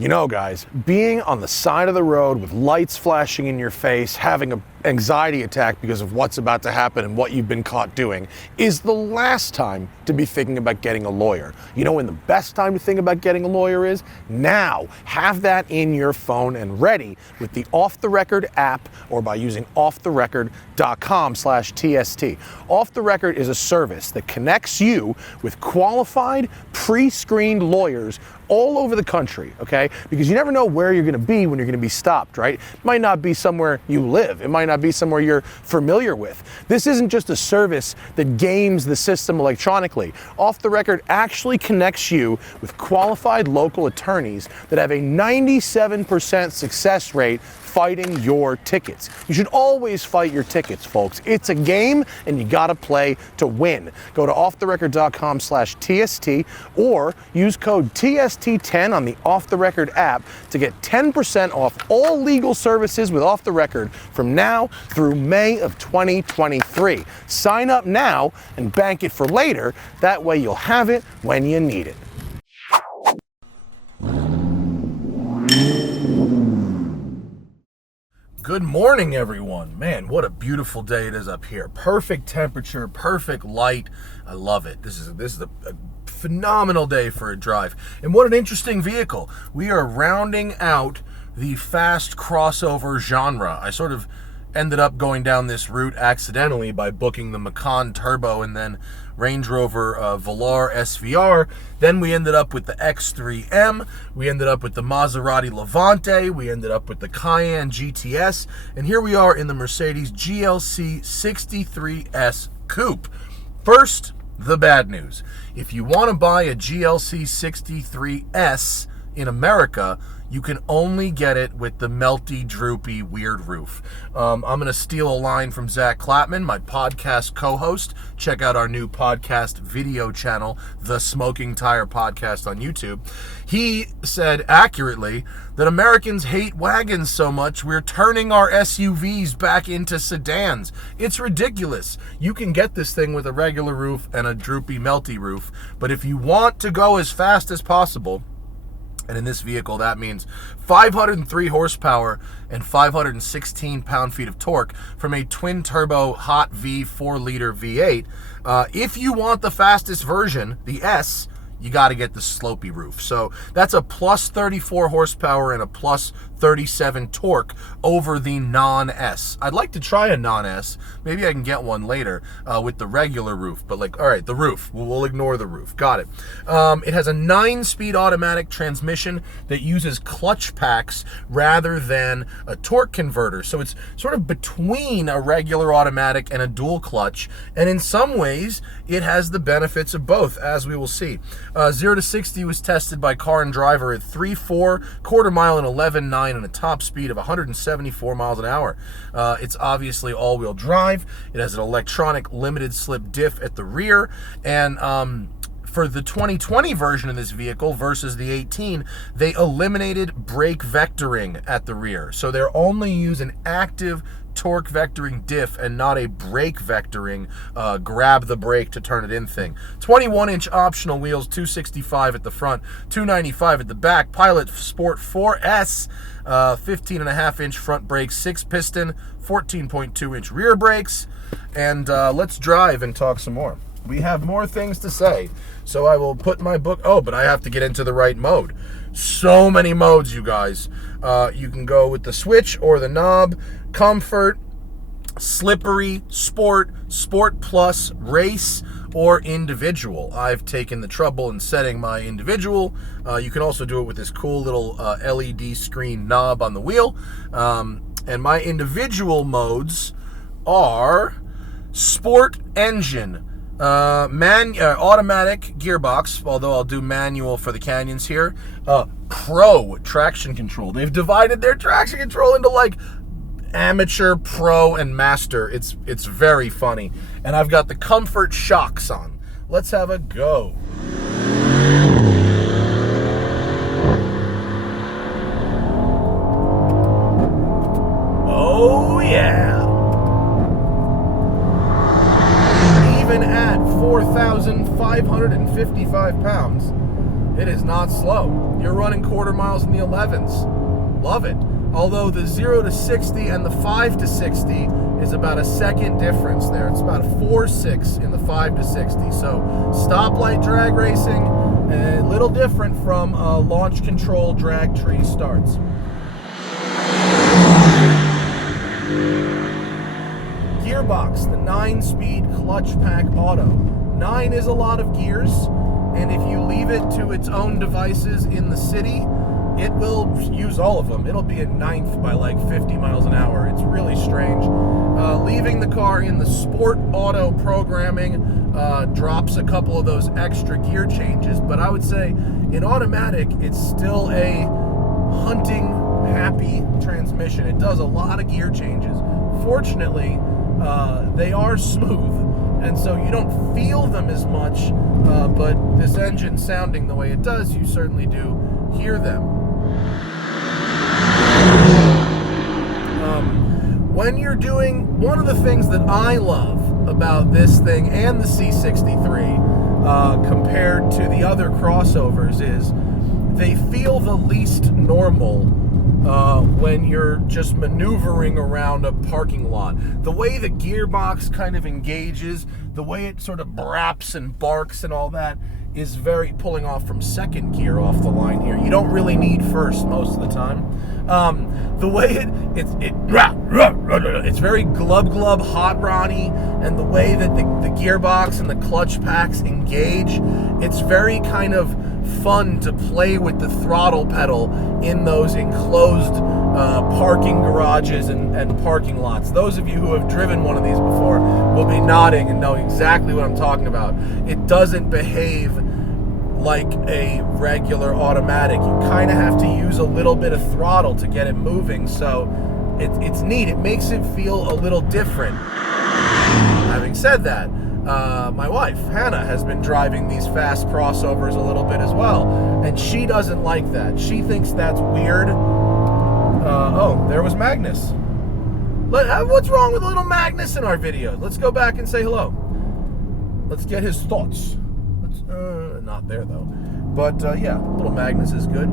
You know, guys, being on the side of the road with lights flashing in your face, having an anxiety attack because of what's about to happen and what you've been caught doing is the last time to be thinking about getting a lawyer. You know when the best time to think about getting a lawyer is? Now. Have that in your phone and ready with the Off the Record app or by using offtherecord.com/TST. Off the Record is a service that connects you with qualified, pre-screened lawyers all over the country, okay? Because you never know where you're gonna be when you're gonna be stopped, right? It might not be somewhere you live. It might not be somewhere you're familiar with. This isn't just a service that games the system electronically. Off the Record actually connects you with qualified local attorneys that have a 97% success rate fighting your tickets. You should always fight your tickets, folks. It's a game and you gotta play to win. Go to offtherecord.com/TST or use code TST10 on the Off the Record app to get 10% off all legal services with Off the Record from now through May of 2023. Sign up now and bank it for later. That way you'll have it when you need it. Good morning, everyone. Man, what a beautiful day it is up here. Perfect temperature, perfect light. I love it. This is a phenomenal day for a drive. And what an interesting vehicle. We are rounding out the fast crossover genre. I sort of ended up going down this route accidentally by booking the Macan Turbo and then Range Rover Velar SVR. Then we ended up with the X3M. We ended up with the Maserati Levante. We ended up with the Cayenne GTS. And here we are in the Mercedes GLC63S Coupe. First, the bad news. If you want to buy a GLC63S in America, you can only get it with the melty, droopy, weird roof. I'm going to steal a line from Zach Clapman, my podcast co-host. Check out our new podcast video channel, TheSmokingTire podcast on YouTube. He said accurately that Americans hate wagons so much, we're turning our SUVs back into sedans. It's ridiculous. You can get this thing with a regular roof and a droopy, melty roof, but if you want to go as fast as possible, and in this vehicle, that means 503 horsepower and 516 pound-feet of torque from a twin-turbo hot V 4-liter V8. If you want the fastest version, the S, you got to get the slopey roof. So that's a plus 34 horsepower and a plus 37 torque over the non-S. I'd like to try a non-S. Maybe I can get one later with the regular roof. But all right, the roof. We'll ignore the roof. Got it. It has a 9-speed automatic transmission that uses clutch packs rather than a torque converter. So it's sort of between a regular automatic and a dual clutch. And in some ways, it has the benefits of both, as we will see. 0 to 60 was tested by Car and Driver at 3.4, quarter mile and 11.9, and a top speed of 174 miles an hour. It's obviously all-wheel drive. It has an electronic limited slip diff at the rear, and for the 2020 version of this vehicle versus the 18, they eliminated brake vectoring at the rear. So they're only using active torque vectoring diff and not a brake vectoring grab the brake to turn it in thing. 21-inch optional wheels, 265 at the front, 295 at the back. Pilot Sport 4S, 15.5-inch front brakes, 6-piston, 14.2-inch rear brakes. And let's drive and talk some more. We have more things to say, so I will put my book. Oh, but I have to get into the right mode. So many modes, you guys. You can go with the switch or the knob, comfort, slippery, sport, sport plus, race, or individual. I've taken the trouble in setting my individual. You can also do it with this cool little LED screen knob on the wheel. And my individual modes are sport engine, automatic gearbox, although I'll do manual for the canyons here. Pro traction control. They've divided their traction control into like amateur, pro, and master. It's very funny. And I've got the comfort shocks on. Let's have a go. Oh yeah. Even at 4,555 pounds, It is not slow. You're running quarter miles in the 11s. Love it. Although the 0 to 60 and the 5 to 60 is about a second difference there. It's about a 4.6 in the 5 to 60. So stoplight drag racing, a little different from launch control drag tree starts. Gearbox, the 9-speed clutch pack auto. 9 is a lot of gears, and if you leave it to its own devices in the city, it will use all of them. It'll be a 9th by like 50 miles an hour. It's really strange. Leaving the car in the sport auto programming drops a couple of those extra gear changes, but I would say in automatic, it's still a hunting happy transmission. It does a lot of gear changes. Fortunately, they are smooth, and so you don't feel them as much, but this engine sounding the way it does, you certainly do hear them. When you're doing, one of the things that I love about this thing and the C63 compared to the other crossovers is they feel the least normal when you're just maneuvering around a parking lot. The way the gearbox kind of engages, the way it sort of braps and barks and all that is very pulling off from second gear off the line here. You don't really need first most of the time. The way it's very glub hot roddy, and the way that the gearbox and the clutch packs engage, it's very kind of fun to play with the throttle pedal in those enclosed parking garages and parking lots. Those of you who have driven one of these before will be nodding and know exactly what I'm talking about. It doesn't behave like a regular automatic. You kind of have to use a little bit of throttle to get it moving, so it's neat. It makes it feel a little different. Having said that, my wife, Hannah, has been driving these fast crossovers a little bit as well, and she doesn't like that. She thinks that's weird. Oh, there was Magnus. What's wrong with little Magnus in our video? Let's go back and say hello. Let's get his thoughts. Not there though, but yeah, little Magnus is good.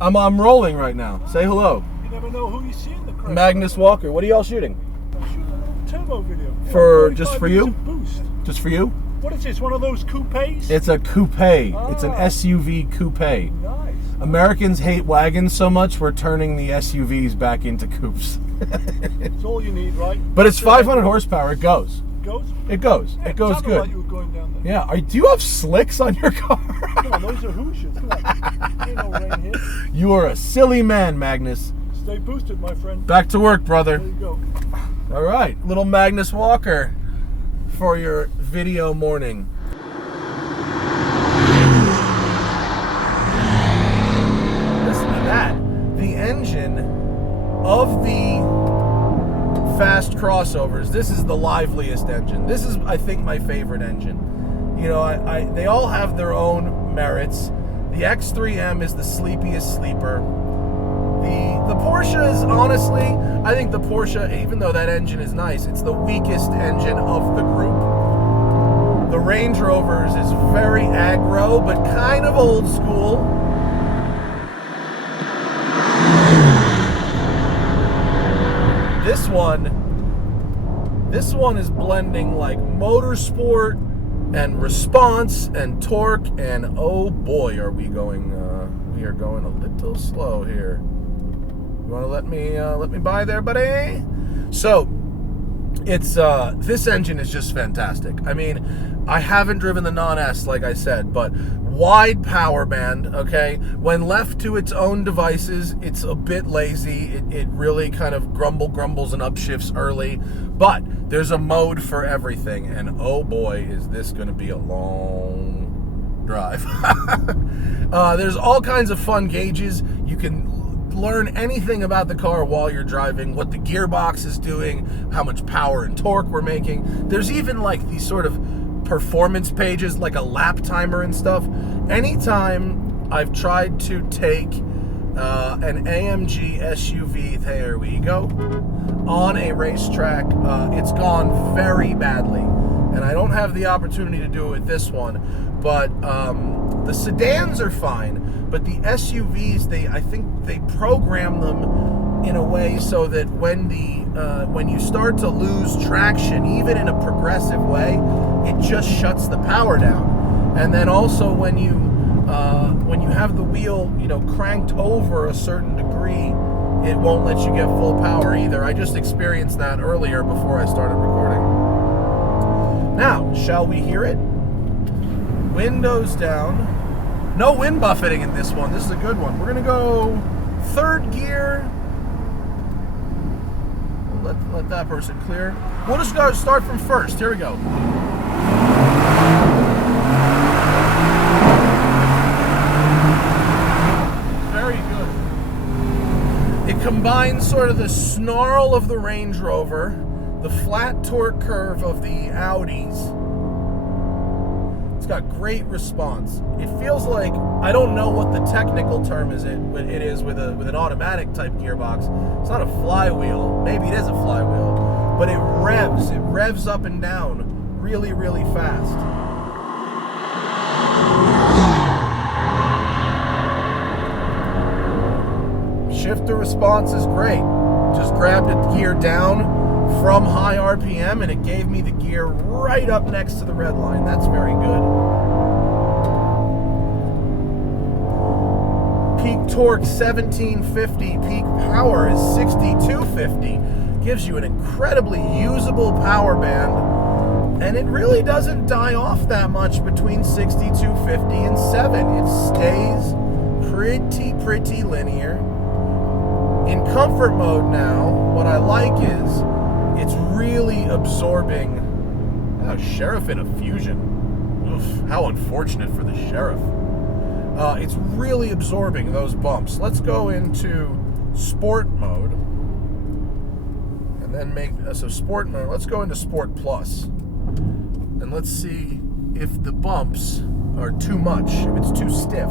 I'm rolling right now. Say hello. You never know who you see in the crowd. Magnus Walker. What are y'all shooting? I'm shooting a little turbo video. For just for you? Boost. Just for you? What is this? One of those coupes? It's a coupe. It's an SUV coupe. Nice. Americans hate wagons so much, we're turning the SUVs back into coupes. That's all you need, right? But it's 500 horsepower. It goes. Goes? It goes. Yeah, it goes good. like you were going down there. Yeah. Do you have slicks on your car? Come on, those are Hoosiers. Come on. Ain't no rain here. You are a silly man, Magnus. Stay boosted, my friend. Back to work, brother. There you go. All right, little Magnus Walker for your video morning. Listen to that. The engine of the fast crossovers, this is the liveliest engine. This is, I think, my favorite engine. You know, they all have their own merits. The X3M is the sleepiest sleeper. The Porsche is, honestly, I think the Porsche, even though that engine is nice, it's the weakest engine of the group. The Range Rovers is very aggro, but kind of old school. This one is blending like motorsport and response and torque, and oh boy, are we going a little slow here. You want to let me by there, buddy? So it's this engine is just fantastic. I mean, I haven't driven the non-S, like I said, but wide power band, okay? When left to its own devices, it's a bit lazy. It really kind of grumbles and upshifts early, but there's a mode for everything, and oh boy, is this going to be a long drive. There's all kinds of fun gauges. You can learn anything about the car while you're driving, what the gearbox is doing, how much power and torque we're making. There's even like these sort of performance pages, like a lap timer and stuff. Anytime I've tried to take an AMG SUV, there we go, on a racetrack, it's gone very badly. And I don't have the opportunity to do it with this one, but The sedans are fine, but the SUVs, I think they program them in a way so that when you start to lose traction, even in a progressive way, it just shuts the power down. And then also when you have the wheel, cranked over a certain degree, it won't let you get full power either. I just experienced that earlier before I started recording. Now, shall we hear it? Windows down. No wind buffeting in this one. This is a good one. We're going to go third gear. Let that person clear. We'll just go start from first. Here we go. Very good. It combines sort of the snarl of the Range Rover, the flat torque curve of the Audis. It's got great response. It feels like, I don't know what the technical term is it is with an automatic type gearbox. It's not a flywheel. Maybe it is a flywheel, but it revs up and down really, really fast. Shifter response is great. Just grabbed the gear down from high RPM and it gave me the gear right up next to the red line. That's very good. Peak torque 1750, peak power is 6250. Gives you an incredibly usable power band, and it really doesn't die off that much between 6250 and 7. It stays pretty linear. In comfort mode now, what I like is it's really absorbing. Oh, Sheriff in a Fusion. Oof, how unfortunate for the Sheriff. It's really absorbing those bumps. Let's go into sport mode. And then sport mode. Let's go into Sport Plus. And let's see if the bumps are too much, if it's too stiff.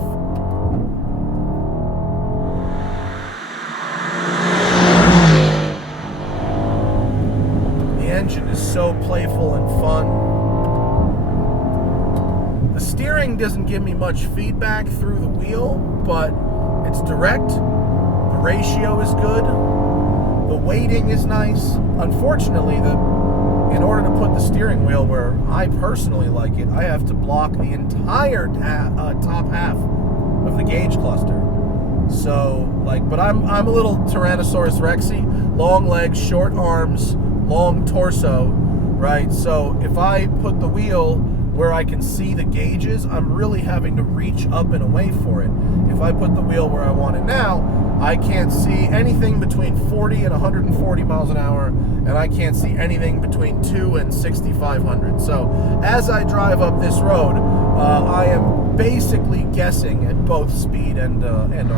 Engine is so playful and fun. The steering doesn't give me much feedback through the wheel, but it's direct. The ratio is good. The weighting is nice. Unfortunately, in order to put the steering wheel where I personally like it, I have to block the entire top half of the gauge cluster. So, but I'm a little Tyrannosaurus Rexy, long legs, short arms, long torso, right? So if I put the wheel where I can see the gauges, I'm really having to reach up and away for it. If I put the wheel where I want it now, I can't see anything between 40 and 140 miles an hour, and I can't see anything between 2 and 6,500. So as I drive up this road, I am basically guessing at both speed and RPM.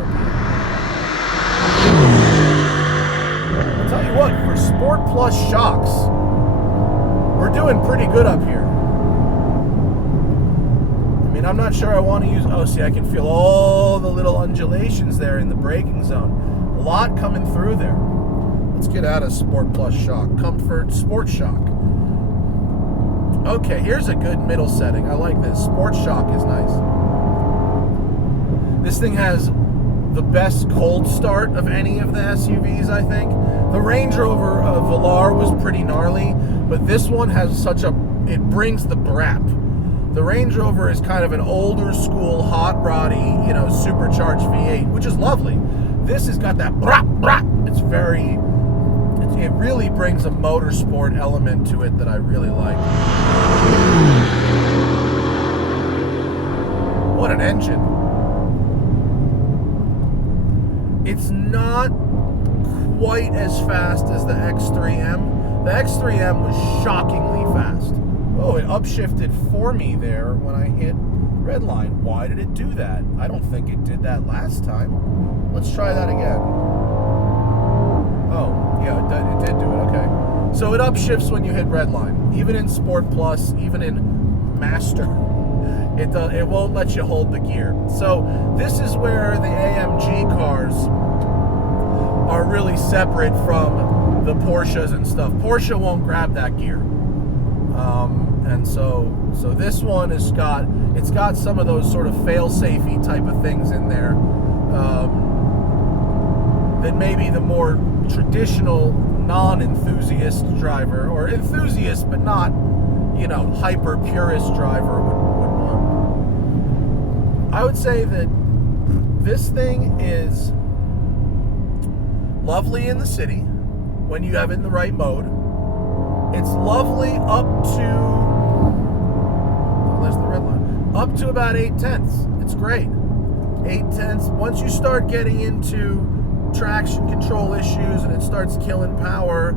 I'll tell you what, for Sport Plus shocks, we're doing pretty good up here. I mean, I'm not sure I want to use... Oh, see, I can feel all the little undulations there in the braking zone. A lot coming through there. Let's get out of Sport Plus shock. Comfort, Sport Shock. Okay, here's a good middle setting. I like this. Sport Shock is nice. This thing has the best cold start of any of the SUVs, I think. The Range Rover Velar was pretty gnarly, but this one has it brings the brap. The Range Rover is kind of an older school, hot roddy, supercharged V8, which is lovely. This has got that brap, brap. It really brings a motorsport element to it that I really like. What an engine. It's not quite as fast as the X3M. The X3M was shockingly fast. Oh, it upshifted for me there when I hit red line. Why did it do that? I don't think it did that last time. Let's try that again. Oh, yeah, it did do it. Okay. So it upshifts when you hit red line. Even in Sport Plus, even in Master, it won't let you hold the gear. So this is where the AMG cars are really separate from the Porsches and stuff. Porsche won't grab that gear. And so this one has got some of those sort of fail-safey type of things in there that maybe the more traditional non-enthusiast driver, or enthusiast but not, hyper purist driver would want. I would say that this thing is lovely in the city when you have it in the right mode. It's lovely up to about 8/10. It's great. 8/10. Once you start getting into traction control issues and it starts killing power,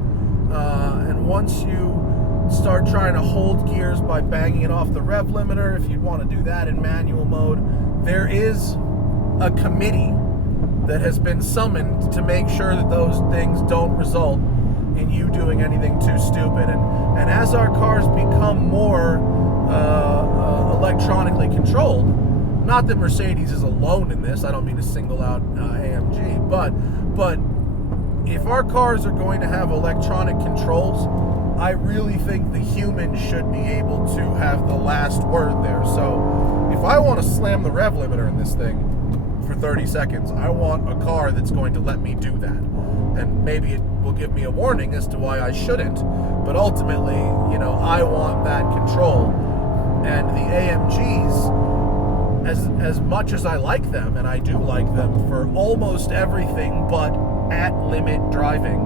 and once you start trying to hold gears by banging it off the rev limiter, if you'd want to do that in manual mode, there is a committee that has been summoned to make sure that those things don't result in you doing anything too stupid. And as our cars become more electronically controlled, not that Mercedes is alone in this, I don't mean to single out AMG, but if our cars are going to have electronic controls, I really think the human should be able to have the last word there. So if I want to slam the rev limiter in this thing for 30 seconds, I want a car that's going to let me do that. And maybe it will give me a warning as to why I shouldn't. But ultimately, I want that control. And the AMGs, as much as I like them, and I do like them for almost everything but at limit driving,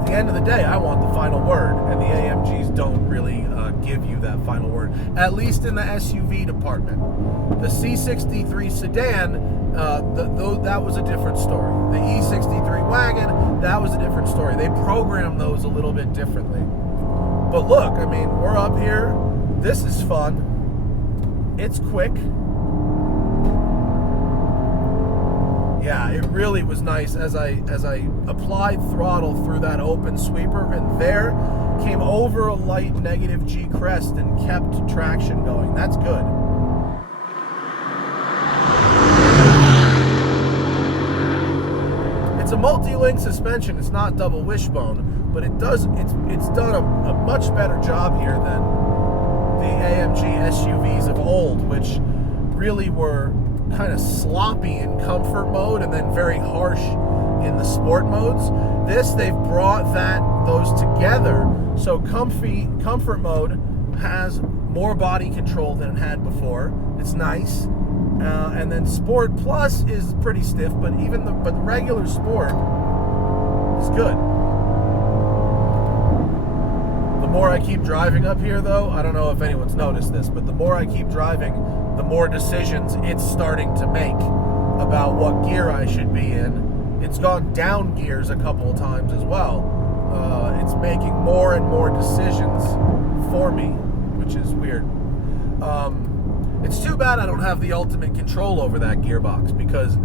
at the end of the day, I want the final word, and the AMGs don't really give you that final word, at least in the SUV department. The C63 sedan, that was a different story. The E63 wagon, that was a different story. They programmed those a little bit differently. But look, we're up here. This is fun. It's quick. Yeah, it really was nice as I applied throttle through that open sweeper, and there came over a light negative G crest and kept traction going. That's good. It's a multi-link suspension. It's not double wishbone, but it's done a much better job here than the AMG SUVs of old, which really were kind of sloppy in comfort mode and then very harsh in the sport modes. They've brought those together. So comfort mode has more body control than it had before. It's nice. And then Sport Plus is pretty stiff, but the regular Sport is good. The more I keep driving up here, though, I don't know if anyone's noticed this, but the more I keep driving, the more decisions it's starting to make about what gear I should be in. It's gone down gears a couple of times as well. It's making more and more decisions for me, which is weird. It's too bad I don't have the ultimate control over that gearbox, because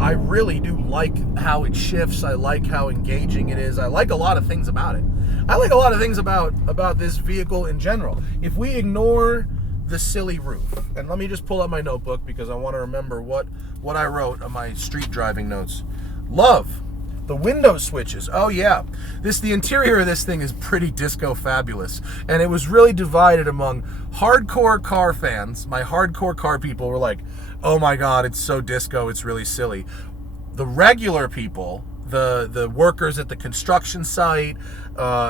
I really do like how it shifts. I like how engaging it is. I like a lot of things about it. I like a lot of things about this vehicle in general. If we ignore the silly roof, and let me just pull up my notebook because I want to remember what I wrote on my street driving notes. Love the window switches. Oh yeah, the interior of this thing is pretty disco fabulous, and it was really divided among hardcore car fans. My hardcore car people were like, oh my god, it's so disco, it's really silly. The regular people, the workers at the construction site,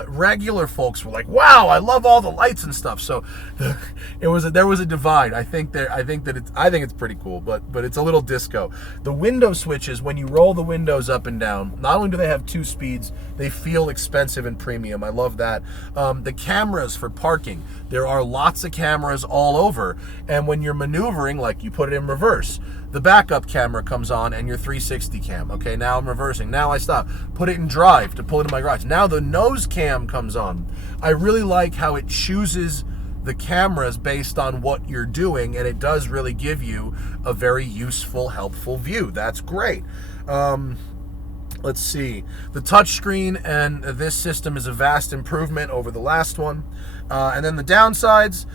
regular folks were like, wow, I love all the lights and stuff. So there was a divide. I think it's pretty cool, but it's a little disco. The window switches, when you roll the windows up and down, not only do they have 2 speeds, they feel expensive and premium. I love that. The cameras for parking, there are lots of cameras all over, and when you're maneuvering, like you put it in reverse, the backup camera comes on and your 360 cam. Okay, now I'm reversing. Now I stop. Put it in drive to pull it in my garage. Now the nose cam comes on. I really like how it chooses the cameras based on what you're doing, and it does really give you a very useful, helpful view. That's great. Let's see. The touchscreen and this system is a vast improvement over the last one. And then the downsides,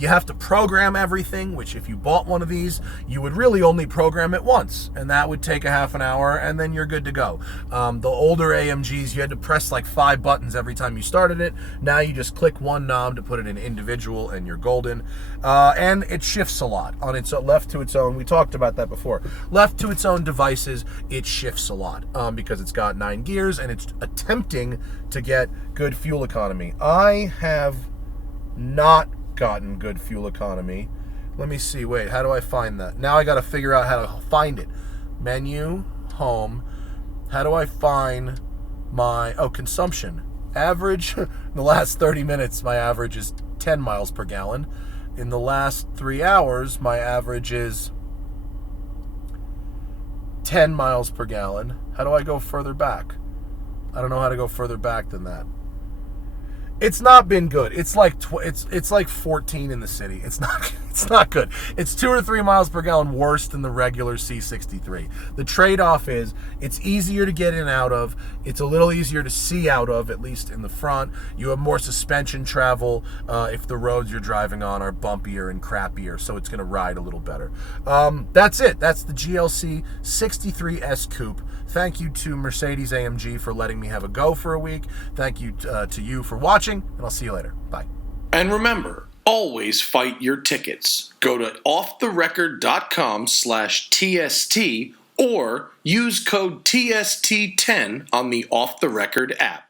you have to program everything, which if you bought one of these, you would really only program it once, and that would take a half an hour, and then you're good to go. The older AMGs, you had to press like 5 buttons every time you started it. Now you just click one knob to put it in individual, and you're golden. And it shifts a lot on its left to its own. We talked about that before. Left to its own devices, it shifts a lot because it's got 9 gears, and it's attempting to get good fuel economy. I have not gotten good fuel economy. Let me see. Wait, how do I find that? Now I got to figure out how to find it. Menu, home. How do I find my consumption? Average. In the last 30 minutes, my average is 10 miles per gallon. In the last 3 hours, my average is 10 miles per gallon. How do I go further back? I don't know how to go further back than that. It's not been good. It's like it's like 14 in the city. It's not good. It's 2 or 3 miles per gallon worse than the regular C63. The trade-off is it's easier to get in and out of. It's a little easier to see out of, at least in the front. You have more suspension travel if the roads you're driving on are bumpier and crappier, so it's going to ride a little better. That's it. That's the GLC63S Coupe. Thank you to Mercedes-AMG for letting me have a go for a week. Thank you to you for watching, and I'll see you later. Bye. And remember, always fight your tickets. Go to offtherecord.com/TST or use code TST10 on the Off the Record app.